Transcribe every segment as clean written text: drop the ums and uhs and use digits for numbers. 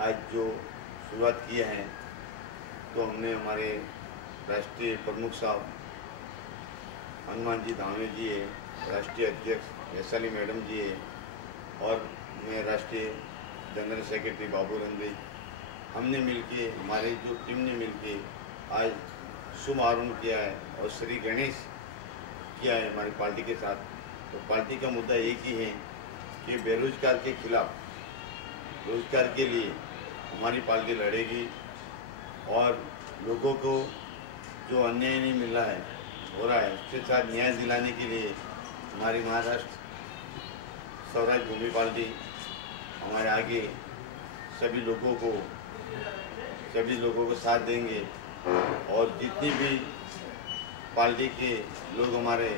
आज जो शुरुआत किया है, तो हमने हमारे राष्ट्रीय प्रमुख साहब हनुमान जी धामे जी है, राष्ट्रीय अध्यक्ष वैशाली मैडम जी है, और मैं राष्ट्रीय जनरल सेक्रेटरी बाबू रंगे, हमने मिलके, हमारी जो टीम ने मिलके आज शुभ आरंभ किया है और श्री गणेश किया है हमारी पार्टी के साथ। तो पार्टी का मुद्दा एक ही है कि बेरोजगार के खिलाफ, रोजगार के लिए हमारी पार्टी लड़ेगी और लोगों को जो अन्याय नहीं मिल रहा है, हो रहा है, उसके साथ न्याय दिलाने के लिए हमारी महाराष्ट्र स्वराज भूमि पार्टी हमारे आगे सभी लोगों को साथ देंगे। और जितनी भी पार्टी के लोग हमारे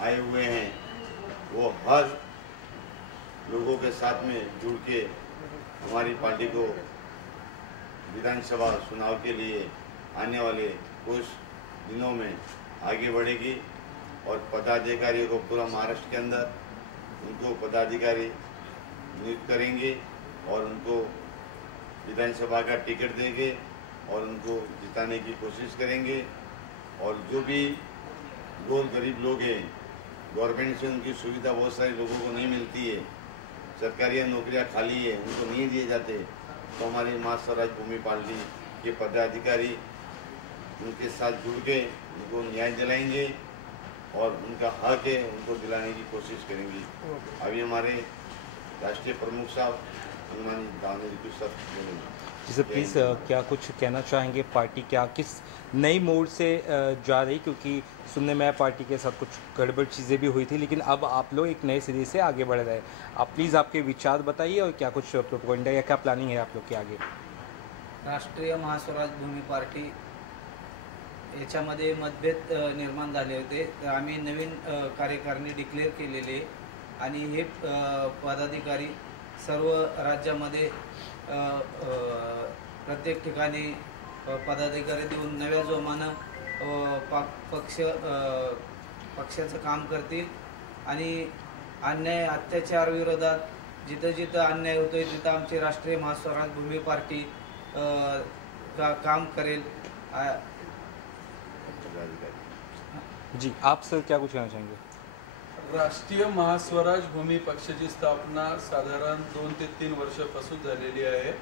आए हुए हैं, वो हर लोगों के साथ में जुड़ के हमारी पार्टी को विधानसभा चुनाव के लिए आने वाले कुछ दिनों में आगे बढ़ेगी। और पदाधिकारियों को पूरा महाराष्ट्र के अंदर उनको पदाधिकारी नियुक्त करेंगे और उनको विधानसभा का टिकट देंगे और उनको जिताने की कोशिश करेंगे। और जो भी गरीब लोग हैं, गवर्नमेंट से उनकी सुविधा बहुत सारे लोगों को नहीं मिलती है, सरकारी नौकरियां खाली है, उनको नहीं दिए जाते, तो हमारी महाराष्ट्र स्वराज भूमि पार्टी के पदाधिकारी उनके साथ जुड़ के उनको न्याय दिलाएंगे और उनका हक है उनको दिलाने की कोशिश करेंगे। अभी हमारे राष्ट्रीय प्रमुख साहब हनुमान जी धामे जी सब बोलेंगे। जिसे प्लीज़ क्या कुछ कहना चाहेंगे, पार्टी क्या किस नई मोड़ से जा रही, क्योंकि सुनने में पार्टी के साथ कुछ गड़बड़ चीज़ें भी हुई थी, लेकिन अब आप लोग एक नए सिरे से आगे बढ़ रहे हैं। आप प्लीज़ आपके विचार बताइए और क्या कुछ प्रोपेगेंडा या क्या प्लानिंग है आप लोग के आगे? राष्ट्रीय महास्वराज भूमी पार्टी याच्यामध्ये मतभेद निर्माण झाले होते, तर आम्ही नवीन कार्यकारिणी डिक्लेअर केलेले आणि हे पदाधिकारी सर्व राज्यामध्ये प्रत्येक ठिकाणी पदाधिकारी देऊन नव्या जोमानं पक्षाचं काम करतील आणि अन्याय अत्याचार विरोधात जिथं जिथं अन्याय होतोय तिथं आमची राष्ट्रीय महास्वराज भूमी पार्टी काम करेल। जी, आप सर क्या कुछ कहना चाहेंगे? राष्ट्रीय महास्वराज भूमी पक्षाची स्थापना साधारण 2 ते 3 वर्षापासून झालेली आहे।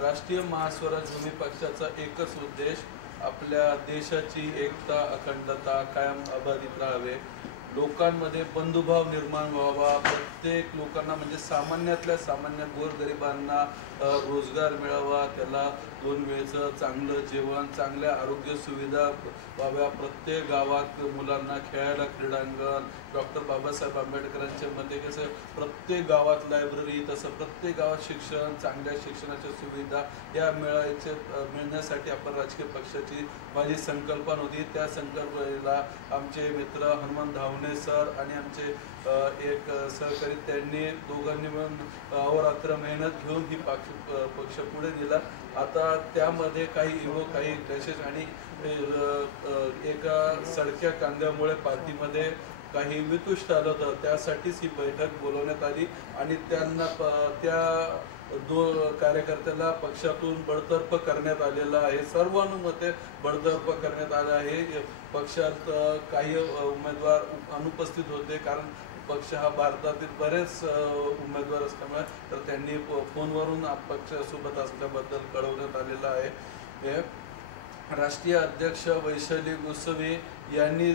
राष्ट्रीय महास्वराज भूमी पक्षाचा एकच उद्देश आपल्या देशाची एकता, अखंडता कायम अबाधित राहावे, लोकांमध्ये बंधुभाव निर्माण व्हावा, प्रत्येक लोकांना म्हणजे सामान्यातल्या सामान्य गोरगरिबांना रोजगार मिळावा, त्याला 2 वेळचं चांगलं जेवण, चांगल्या आरोग्य सुविधा व्हाव्या, प्रत्येक गावात मुलांना खेळायला क्रीडांगण, डॉक्टर बाबासाहेब आंबेडकरांच्या मते कसं प्रत्येक गावात लायब्ररी, तसं प्रत्येक गावात शिक्षण, चांगल्या शिक्षणाच्या सुविधा या मिळण्यासाठी आपण राजकीय पक्षाची माझी संकल्पना होती। त्या संकल्पनेला आमचे मित्र हनुमान धावणे सर आणि आमचे एक सहकारी त्यांनी दोघांनी मिळून अहोरात्र मेहनत घेऊन ही पक्ष पुढे नेला। आता त्यामध्ये काही युवक, काही क्लॅशेस आणि एका सडक्या कांद्यामुळे पार्टीमध्ये काही वितुष्ट आलं होतं, त्यासाठीच ही बैठक बोलवण्यात आली आणि त्यांना त्या 2 कार्यकर्त्याला पक्षातून बडतर्फ करण्यात आलेला आहे, सर्वानुमते बडतर्फ करण्यात आलं आहे। पक्षात काही उमेदवार अनुपस्थित होते, कारण पक्ष हा भारतातील बरेच उमेदवार असल्यामुळे तर त्यांनी फोनवरून पक्षासोबत असल्याबद्दल कळवण्यात आलेलं आहे। राष्ट्रीय अध्यक्ष वैशाली गोसावी यांनी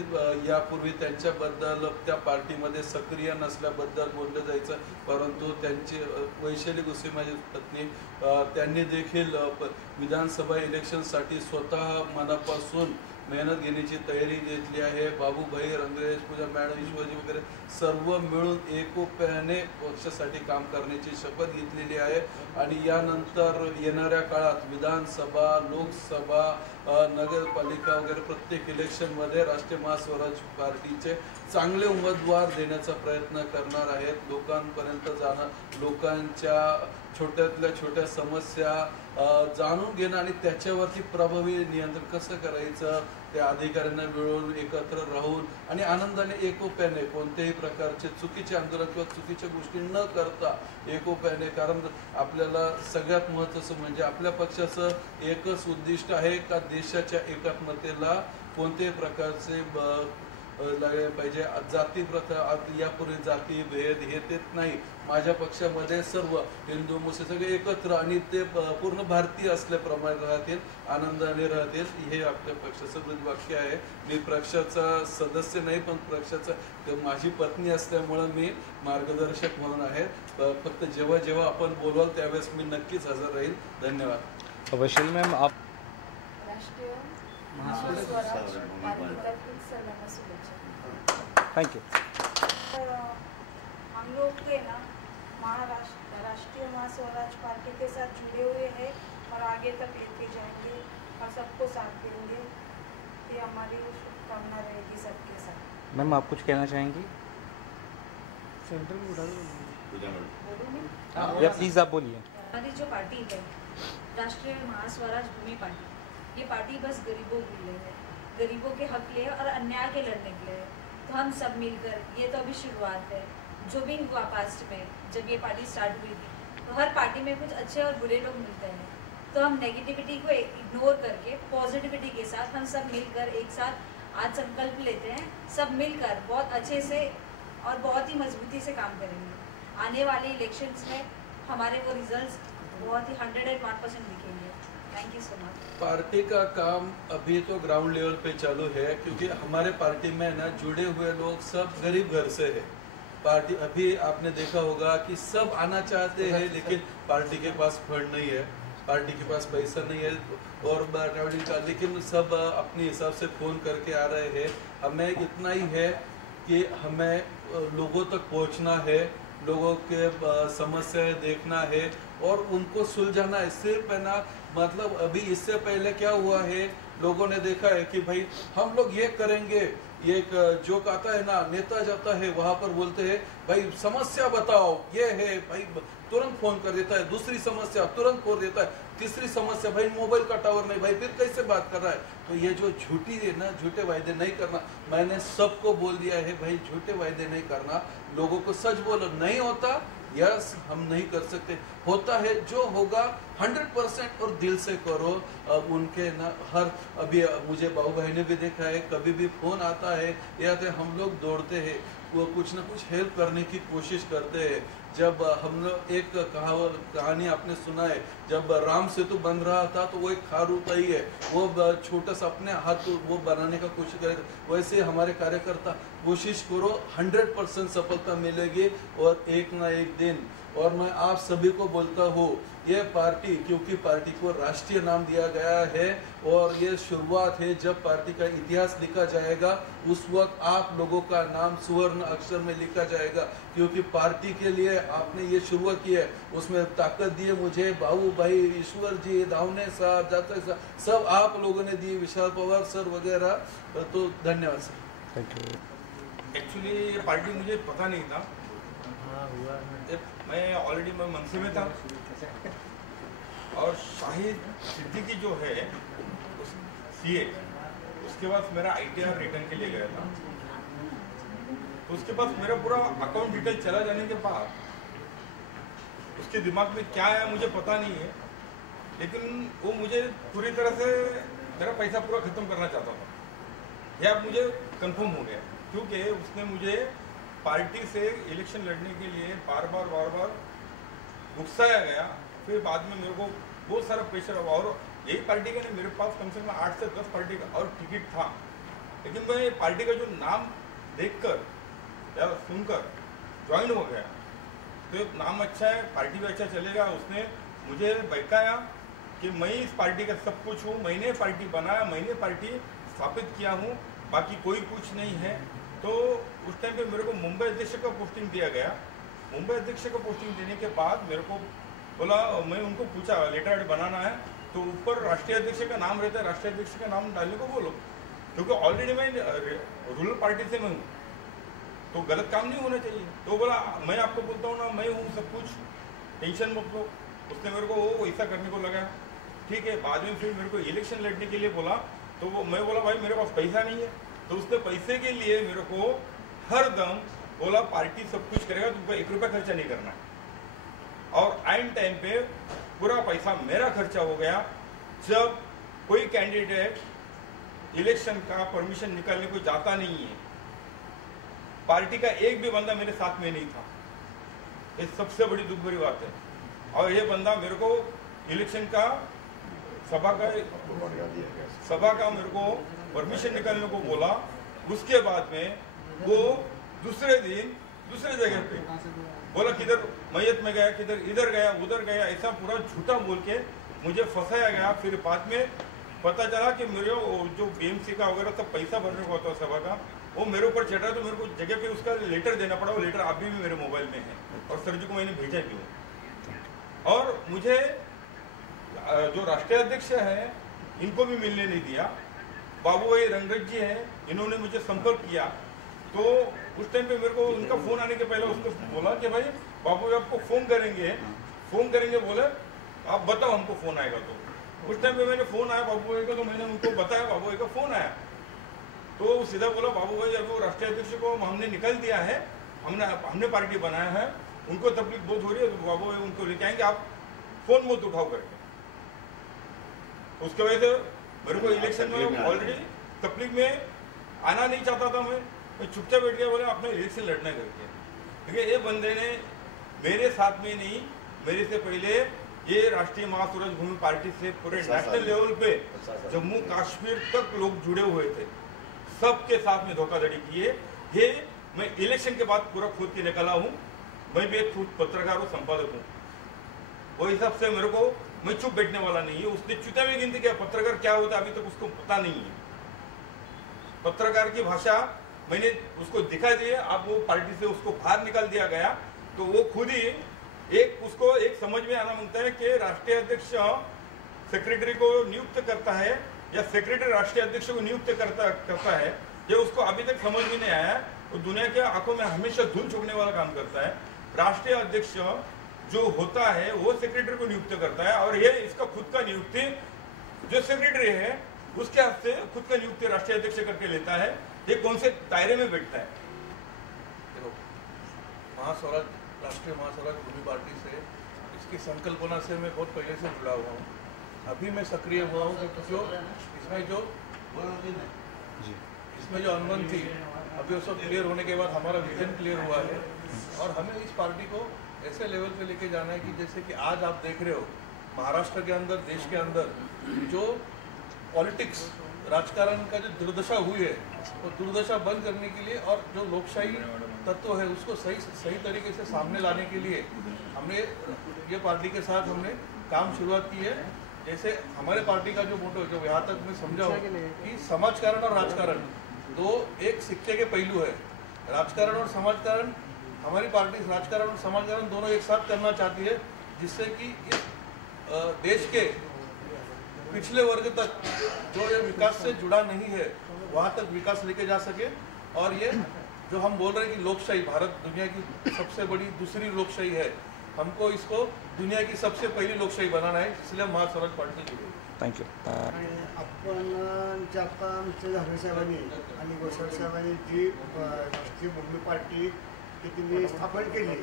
यापूर्वी त्यांच्याबद्दल त्या पार्टीमध्ये सक्रिय नसल्याबद्दल बोललं जायचं, परंतु त्यांची वैशाली गोसावी माझी पत्नी त्यांनी देखील विधानसभा इलेक्शनसाठी स्वतः मनापासून मेहनत घेण्याची तयारी घेतली आहे। बाबूभाई रंगरेश, पूजा मॅडम, शिवाजी वगैरे सर्व मिळून एकोप्याने पक्षासाठी काम करण्याची शपथ घेतलेली आहे आणि यानंतर येणाऱ्या काळात विधानसभा, लोकसभा, नगरपालिका वगैरे प्रत्येक इलेक्शनमध्ये राष्ट्रीय महास्वराज पार्टीचे चांगले उमेदवार देण्याचा प्रयत्न करणार आहेत, लोकांपर्यंत जाणं, लोकांच्या छोट्यातल्या छोट्या समस्या जाणून घेणं आणि त्याच्यावरती प्रभावी नियंत्रण कसं करायचं, त्या अधिकाऱ्यांना मिळून एकत्र राहून आणि आनंदाने एकोप्याने कोणत्याही प्रकारचे चुकीचे आंदोलन किंवा चुकीच्या गोष्टी न करता एकोप्याने, कारण आपल्याला सगळ्यात महत्त्वाचं म्हणजे आपल्या पक्षाचं एकच उद्दिष्ट आहे का देशाच्या एकात्मतेला कोणत्याही प्रकारचे लागले पाहिजे. जाती प्रथा यापूर्वी जाती भेद हे तेच नाही. माझ्या पक्षामध्ये सर्व हिंदू मुस्लिम सगळे एकत्र आणि ते पूर्ण भारतीय असल्याप्रमाणे राहतील, आनंदाने राहतील, हे आपल्या पक्षाचं ब्रीदवाक्य आहे. मी पक्षाचा सदस्य नाही, पण पक्षाचा माझी पत्नी असल्यामुळं मी मार्गदर्शक म्हणून आहे. फक्त जेव्हा जेव्हा आपण बोलवाल त्यावेळेस मी नक्कीच हजर राहील. धन्यवाद. वैशाली मैम, आप राष्ट्रीय महास्वराज पार्टी सलाम शुभेच्छा. Thank you. हम लोग के ना राष्ट्रीय महास्वराज पार्टी के साथ जुड़े हुए हैं और आगे तक लेके जाएंगे और सबको साथ देंगे. ये हमारी शुभकामना रहेगी सबके साथ. मैम, आप कुछ कहना चाहेंगी? या प्लीज़ आप बोलिए. हमारी जो पार्टी है राष्ट्रीय महास्वराज भूमि पार्टी, ये पार्टी बस गरीबों के लिए है, गरीबों के हक लिए और अन्याय के लड़ने के लिए है. तो हम सब मिलकर, ये तो अभी शुरुआत है, जो भी हुआ पास्ट में जब ये पार्टी स्टार्ट हुई थी तो हर पार्टी में कुछ अच्छे और बुरे लोग मिलते हैं. तो हम नेगेटिविटी को इग्नोर करके पॉजिटिविटी के साथ हम सब मिलकर एक साथ आज संकल्प लेते हैं, सब मिलकर बहुत अच्छे से और बहुत ही मजबूती से काम करेंगे. आने वाले इलेक्शंस में हमारे वो रिजल्ट्स बहुत ही 101% दिखेंगे. Thank you so much. Party का काम अभी तो ग्राउंड लेवल पे चालू है, क्योंकि हमारे पार्टी में ना जुड़े हुए लोग सब गरीब घर से है. पार्टी अभी आपने देखा होगा कि सब आना चाहते हैं, लेकिन पार्टी के पास फंड नहीं है, पार्टी के पास पैसा नहीं है और ट्रैवलिंग का, लेकिन सब अपने हिसाब से फ़ोन करके आ रहे हैं. हमें इतना ही है कि हमें लोगों तक पहुंचना है, लोगों के समस्याएं देखना है और उनको सुलझाना है. सिर्फ है ना, मतलब अभी इससे पहले क्या हुआ है, लोगों ने देखा है कि भाई हम लोग ये करेंगे. ये एक जोक आता है ना, नेता जाता है वहां पर बोलते हैं भाई समस्या बताओ, ये है भाई, तुरंत फोन कर देता है. दूसरी समस्या तुरंत फोन देता है. तीसरी समस्या भाई मोबाइल का टावर नहीं, भाई फिर कैसे बात कर रहा है. तो ये जो झूठी है ना, झूठे वायदे नहीं करना. मैंने सबको बोल दिया है भाई झूठे वायदे नहीं करना, लोगों को सच बोलो. नहीं होता, यस हम नहीं कर सकते, होता है जो होगा 100% और दिल से करो. अब उनके ना हर अभी मुझे बाबू भाई ने भी देखा है, कभी भी फोन आता है या तो हम लोग दौड़ते हैं, वो कुछ ना कुछ हेल्प करने की कोशिश करते हैं. जब हम लोग एक कहानी आपने सुना है, जब राम सेतु बन रहा था तो वो एक खारूताई है, वो छोटा सा अपने हाथ वो बनाने का कोशिश करे. वैसे हमारे कार्यकर्ता कोशिश करो, 100% सफलता मिलेगी और एक ना एक दिन. और मैं आप सभी को बोलता हूँ, ये पार्टी, क्योंकि पार्टी को राष्ट्रीय नाम दिया गया है और ये शुरुआत है, जब पार्टी का इतिहास लिखा जाएगा उस वक्त आप लोगों का नाम सुवर्ण अक्षर में लिखा जाएगा. क्योंकि पार्टी के लिए आपने ये शुरुआत की है, उसमें ताकत दी है मुझे बाबू भाई, ईश्वर जी, दावने साहब, जाता साहब, सब आप लोगों ने दी, विशाल पवार सर वगैरह. तो धन्यवाद सर. Thank you. एक्चुअली ये पार्टी मुझे पता नहीं था. मैं ऑलरेडी मैं मनसे में था और शाहिद सिद्दीकी जो है सीए, उसके पास मेरा ITR रिटर्न के लिए गया था. तो उसके पास मेरा पूरा अकाउंट डिटेल चला जाने के बाद उसके दिमाग में क्या आया मुझे पता नहीं है, लेकिन वो मुझे पूरी तरह से मेरा पैसा पूरा खत्म करना चाहता था. यह अब मुझे कंफर्म हो गया, क्योंकि उसने मुझे पार्टी से इलेक्शन लड़ने के लिए बार बार उकसाया गया. फिर बाद में मेरे को बहुत सारा प्रेशर हुआ और यही पार्टी का नहीं, मेरे पास कम से कम 8 से 10 पार्टी का और टिकट था. लेकिन मैं पार्टी का जो नाम देखकर या सुनकर ज्वाइन हो गया. तो नाम अच्छा है, पार्टी भी अच्छा चलेगा. उसने मुझे बैठाया कि मैं इस पार्टी का सब कुछ हूँ, मैंने पार्टी बनाया, मैंने पार्टी स्थापित किया हूँ, बाकी कोई कुछ नहीं है. तो उस टाइम पे मेरे को मुंबई अध्यक्ष का पोस्टिंग दिया गया. मुंबई अध्यक्ष का पोस्टिंग देने के बाद मेरे को बोला, मैं उनको पूछा लेटर हेड बनाना है तो ऊपर राष्ट्रीय अध्यक्ष का नाम रहता है, राष्ट्रीय अध्यक्ष का नाम डालने को बोलो, क्योंकि ऑलरेडी मैं रूरल पार्टी से मैं हूँ, तो गलत काम नहीं होना चाहिए. तो बोला मैं आपको बोलता हूँ ना, मैं हूँ सब कुछ, टेंशन मत लो. उसने मेरे को वो वैसा करने को लगा, ठीक है। बाद में फिर मेरे को इलेक्शन लड़ने के लिए बोला, तो वो मैं बोला भाई मेरे पास पैसा नहीं है, तो उसने पैसे के लिए मेरे को हर दम बोला पार्टी सब कुछ करेगा, तुमको 1 रुपया खर्चा नहीं करना है। और आइन टाइम पे पूरा पैसा मेरा खर्चा हो गया। जब कोई कैंडिडेट इलेक्शन का परमिशन निकालने को जाता नहीं है, पार्टी का एक भी बंदा मेरे साथ में नहीं था, ये सबसे बड़ी दुख भरी बात है। और ये बंदा मेरे को इलेक्शन का सभा का मेरे को परमिशन निकालने को बोला। उसके बाद में वो दूसरे दिन दूसरे जगह पे बोला किधर मैयत में गया, किधर इधर गया, उधर गया, ऐसा पूरा झूठा बोल के मुझे फंसाया गया। फिर बाद में पता चला कि मेरे जो बीएमसी का वगैरह सब पैसा भरने को होता सभा का, वो मेरे ऊपर चढ़ रहा, तो मेरे को जगह पे उसका लेटर देना पड़ा। वो लेटर अभी भी मेरे मोबाइल में है और सर जी को मैंने भेजा भी हूँ। और मुझे जो राष्ट्रीय अध्यक्ष है इनको भी मिलने नहीं दिया। बाबू भाई रंगरेज जी हैं, इन्होंने मुझे संपर्क किया, तो उस टाइम पे मेरे को उनका फोन आने के पहले उसको बोला कि भाई बाबू भाई आपको फोन करेंगे बोले आप बताओ हमको फोन आएगा। तो उस टाइम पे मैंने फोन आया बाबू भाई का, तो मैंने उनको बताया बाबू भाई का फोन आया, तो सीधा बोला बाबू भाई अभी वो राष्ट्रीय अध्यक्ष को हमने निकाल दिया है, हमने पार्टी बनाया है, उनको तकलीफ बहुत हो रही है, तो बाबू भाई उनको लेके आएंगे, आप फोन मत उठाओ करके। उसके वजह से मेरे को इलेक्शन में ऑलरेडी तकलीफ में आना नहीं चाहता था। मैं चुपचाप बैठ गया, बोले अपना इलेक्शन लड़ना करके। देखिए ये बंदे ने मेरे साथ में नहीं, मेरे से पहले ये राष्ट्रीय महास्वराज भूमि पार्टी से पूरे नेशनल लेवल पे जम्मू कश्मीर तक लोग जुड़े हुए थे, सबके साथ में धोखाधड़ी की है। ये मैं इलेक्शन के बाद पूरा खुद के निकला हूँ। मैं भी एक खुद पत्रकार और संपादक हूँ, वो हिसाब से मेरे को मैं चुप बैठने वाला नहीं है। उसने चुता में गिनती किया पत्रकार क्या होता है, अभी तक उसको पता नहीं है। पत्रकार की भाषा मैंने उसको दिखा दी है। अब वो पार्टी से उसको बाहर निकाल दिया गया, तो वो खुद ही उसको एक समझ में आना मांगता है कि राष्ट्रीय अध्यक्ष सेक्रेटरी को नियुक्त करता है या सेक्रेटरी राष्ट्रीय अध्यक्ष को नियुक्त करता है, ये उसको अभी तक समझ में नहीं आया। वो दुनिया के आंखों में हमेशा धूल झोंकने वाला काम करता है। राष्ट्रीय अध्यक्ष जो होता है वो सेक्रेटरी को नियुक्त करता है, और ये इसका खुद का नियुक्ति जो सेक्रेटरी है उसके हाथ से खुद का नियुक्ति राष्ट्रीय अध्यक्ष करके लेता है। ये कौन से दायरे में बैठता है? देखो, राष्ट्रीय महास्वराज भूमि पार्टी से, इसकी संकल्पना से मैं बहुत पहले से जुड़ा हुआ हूँ। अभी मैं सक्रिय हुआ हूँ क्योंकि इसमें जो अनबन थी, अभी वो सब क्लियर होने के बाद हमारा विजन क्लियर हुआ है, और हमें इस पार्टी को ऐसे लेवल पे लेके जाना है कि जैसे कि आज आप देख रहे हो महाराष्ट्र के अंदर, देश के अंदर जो पॉलिटिक्स, राजकारण का जो दुर्दशा हुई है, वो दुर्दशा बंद करने के लिए और जो लोकशाही तत्व है उसको सही तरीके से सामने लाने के लिए हमने ये पार्टी के साथ हमने काम शुरुआत की है। जैसे हमारे पार्टी का जो मोटो, जो यहाँ तक मैं समझा हूँ कि समाजकारण और राजकारण दो एक सिक्के के पहलू है। राजकारण और समाजकारण, हमारी पार्टी राजकारण और समाजकारण दोनों एक साथ करना चाहती है, जिससे कि इस देश के पिछले वर्ग तक जो ये विकास से जुड़ा नहीं है वहाँ तक विकास लेके जा सके। और ये जो हम बोल रहे हैं कि लोकशाही, भारत दुनिया की सबसे बड़ी दूसरी लोकशाही है, हमको इसको दुनिया की सबसे पहली लोकशाही बनाना है, इसलिए हम महास्वराज पार्टी जुड़े। थँक्यू। आपण जे आता आमच्या धारणे साहेबांनी आणि गोसावी साहेबांनी जी राष्ट्रीय भूमी पार्टी ती तुम्ही स्थापन केली,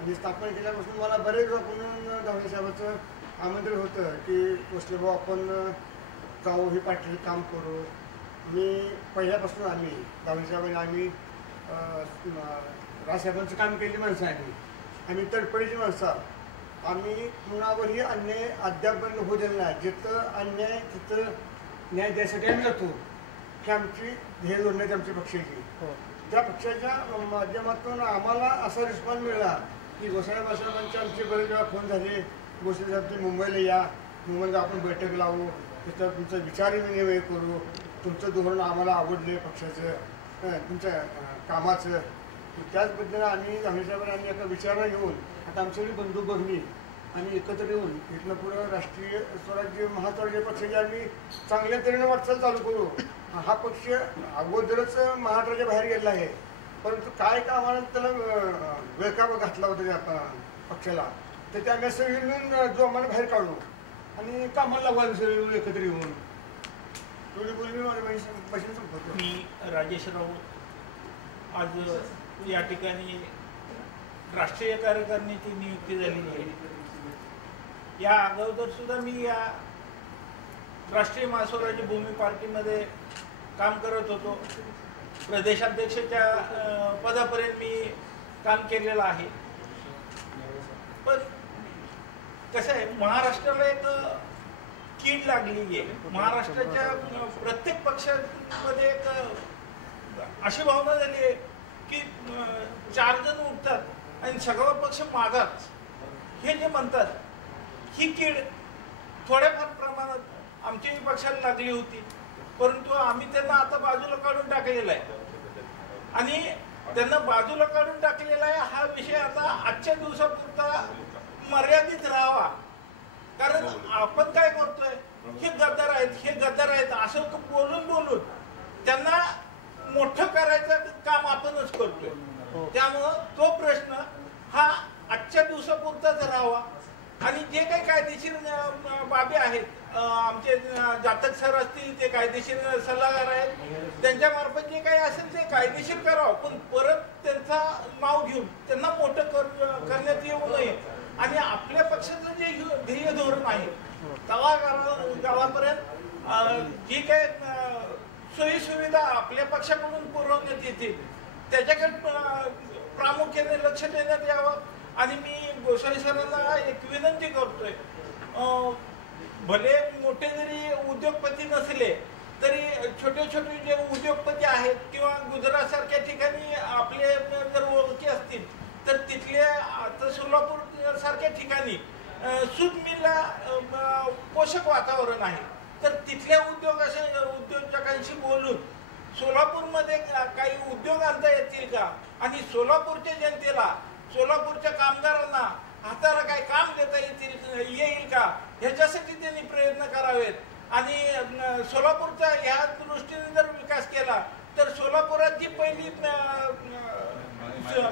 आणि स्थापन केल्यापासून मला बरेच आपण धारणे साहेबाचं आमंत्रण होतं की कसले भाऊ आपण जाऊ, ही पार्टीचं काम करू. मी पहिल्यापासून आम्ही धारणे साहेबांनी आम्ही राजसाहेबांचं काम केली माणसं, आम्ही तडपडीची माणसं, आम्ही कुणावरही अन्याय अद्यापर्यंत होऊ दिला नाही. जिथं अन्याय तिथं न्याय द्यायसाठी आम्ही जातो, की आमची ध्येय जोडण्याची आमची पक्षाची. त्या पक्षाच्या माध्यमातून आम्हाला असा रिस्पॉन्स मिळाला की गोसावी साहेबांचे आमचे बरेच वेळा फोन झाले, गोसावी साहेब तुम्ही मुंबईला या, मुंबईला आपण बैठक लावू, तिथं तुमचं विचारविनिमय करू, तुमचं धोरण आम्हाला आवडले पक्षाचं, तुमच्या कामाचं. त्याच पद्धतीनं आम्ही धारणे साहेबांना आम्ही एका विचारणा घेऊन आता आमच्याकडे बंधू भगिनी आम्ही एकत्र येऊन इथलं पुढं राष्ट्रीय स्वराज्य महास्वराज्य पक्षाची आम्ही चांगल्या तऱ्हेने वाटचाल चालू करू. हा पक्ष अगोदरच महाराष्ट्राच्या बाहेर गेलेला आहे, परंतु काय का आम्हाला त्याला वेळकाम घातला होता त्या पक्षाला, तर त्या आम्ही सगळी मिळून जोमाने बाहेर काढू आणि कामाला लावायला सगळे मिळून एकत्र येऊन थोडी बोलणी माझ्या भाषेने संपवतो. मी राजेश राऊत आज या ठिकाणी राष्ट्रीय कार्यकारिणीची नियुक्ती झालेली आहे. या अगोदर सुद्धा मी या राष्ट्रीय महास्वराज्य भूमी पार्टीमध्ये काम करत होतो. प्रदेशाध्यक्षाच्या पदापर्यंत मी काम केलेलं आहे. पण कसं आहे, महाराष्ट्राला एक कीड लागलेली आहे. महाराष्ट्राच्या प्रत्येक पक्षामध्ये एक अशी भावना झाली आहे की 4 जण उठतात आणि सगळा पक्ष माझाच हे जे म्हणतात, ही कीड थोड्याफार प्रमाणात आमच्याही पक्षाला लागली होती. परंतु आम्ही त्यांना आता बाजूला काढून टाकलेला आहे आणि त्यांना बाजूला काढून टाकलेला आहे. हा विषय आता आजच्या दिवसापुरता मर्यादित राहावा. कारण आपण काय करतोय, हे गद्दार आहेत असं बोलून त्यांना मोठं करायचं काम आपणच करतोय. त्यामुळं तो प्रश्न हा आजच्या दिवसापुरताच राहावा आणि जे काही कायदेशीर बाबी आहेत, आमचे जातक सर असतील, ते कायदेशीर सल्लागार आहेत, त्यांच्या मार्फत जे काही असेल ते कायदेशीर करावं. पण परत त्यांचा नाव घेऊन त्यांना मोठं करण्यात येऊ नये आणि आपल्या पक्षाचं जे ध्येय धोरण आहे गावापर्यंत जी काही सोयी सुविधा आपल्या पक्षाकडून पुरवण्यात येतील त्याच्याकडे प्रामुख्याने लक्ष देण्यात यावं. आणि मी गोसावी सरांना एक विनंती करतोय, भले मोठे जरी उद्योगपती नसले तरी छोटे जे उद्योगपती आहेत किंवा गुजरात सारख्या ठिकाणी आपले जर ओळखी असतील तर तिथले आता सोलापूर सारख्या ठिकाणी सूत मिलला पोषक वातावरण आहे. तर तिथल्या उद्योजकांशी बोलून सोलापूरमध्ये काही उद्योग आणता येतील का आणि सोलापूरच्या जनतेला, सोलापूरच्या कामगारांना हाताला काही काम देता येईल का, ह्याच्यासाठी त्यांनी प्रयत्न करावेत. आणि सोलापूरचा ह्या दृष्टीने जर विकास केला तर सोलापुरात जी पहिली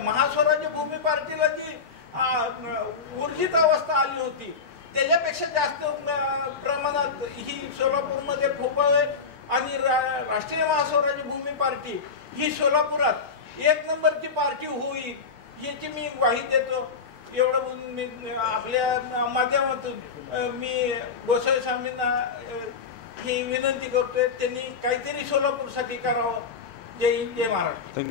महास्वराज्य भूमी पार्टीला जी ऊर्जित अवस्था आली होती त्याच्यापेक्षा जास्त प्रमाणात ही सोलापूरमध्ये फोफावेल आणि राष्ट्रीय महास्वराज्य भूमी पार्टी ही सोलापुरात 1 नंबरची पार्टी होईल याची मी ग्वाही देतो. एवढं मी आपल्या माध्यमातून मी गोसावी स्वामींना ही विनंती करतोय, त्यांनी काहीतरी सोलापूरसाठी करावं. जय हिंद, जय महाराष्ट्र.